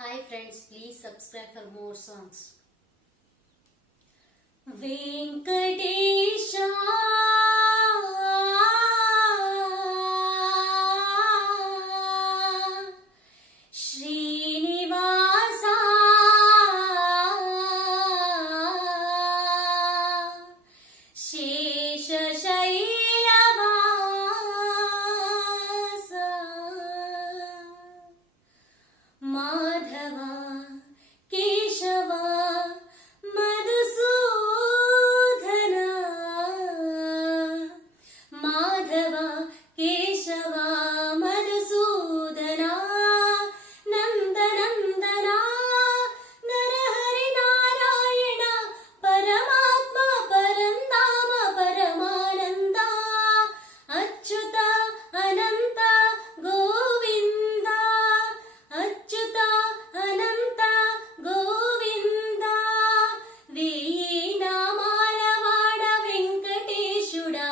Hi friends, please subscribe for more songs. Venkatesha Srinivasa Sheshashailavasa Madhava Keshava Madhusudhana Madhava Keshava Madhusudhana Nandanandana Narahari Narayana Paramatma Parandama Paramananda Achyuta Ananta Govinda Achyuta Ananta Govinda వెయ్యి నామాల వాడ వెంకటేశుడా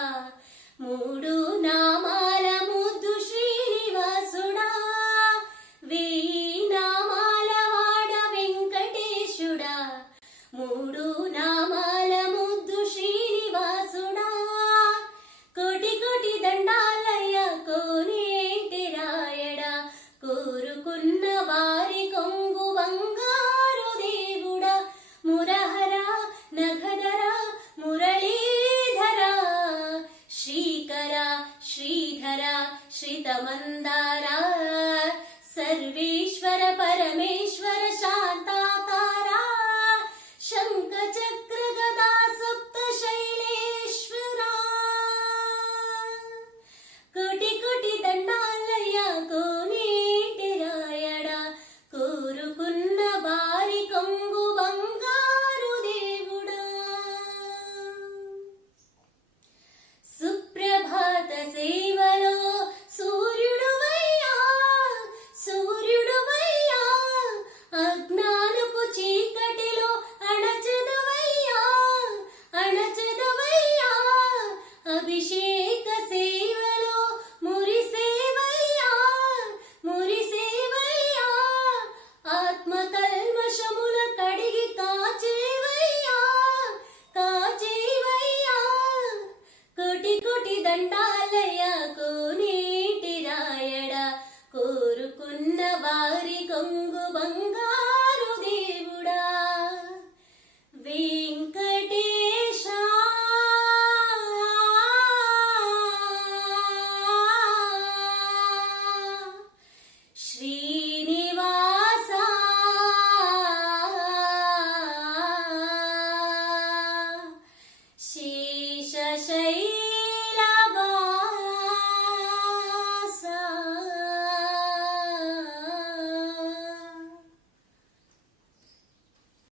మూడు నామాల ముద్దు శ్రీనివాసుడా వెయ్యి నామాల వాడ వెంకటేశుడా మూడు నామాల ముద్దు శ్రీనివాసుడా కోటి కోటి దండాలయ్య కోనేటి రాయడా కోరుకున్న వారి కొంగు బంగారు దేవుడా మురహర నగధర మురళీధర శ్రీకర శ్రీధర శ్రితమందార సర్వేశ్వర పరమేశ్వర శాంతాకార శంఖ చక్ర గదా సప్త శైలేశ్వర కోటి కోటి దండాలయ్య కోనేటి రాయడా కోరుకున్న వారి కొంగు బంగారు దేవుడా సుప్రభాత సేవలో సూర్యుడువయ్యా సూర్యుడువయ్యా అజ్ఞానపు చీకటిలో అణచదవయ్యా అణచదవయ్యా అభిషేక సేవలో మురిసేవయ్యా మురిసేవయ్యా ఆత్మ కల్మషముల కడిగి కాచేవయ్యా కాచేవయ్యా కోటి కోటి దండాలయ్య కోనేటి రాయడా కోరుకున్న వారి కొంగు బంగారు దేవుడా వెంకటేశ శ్రీనివాస శేషశైల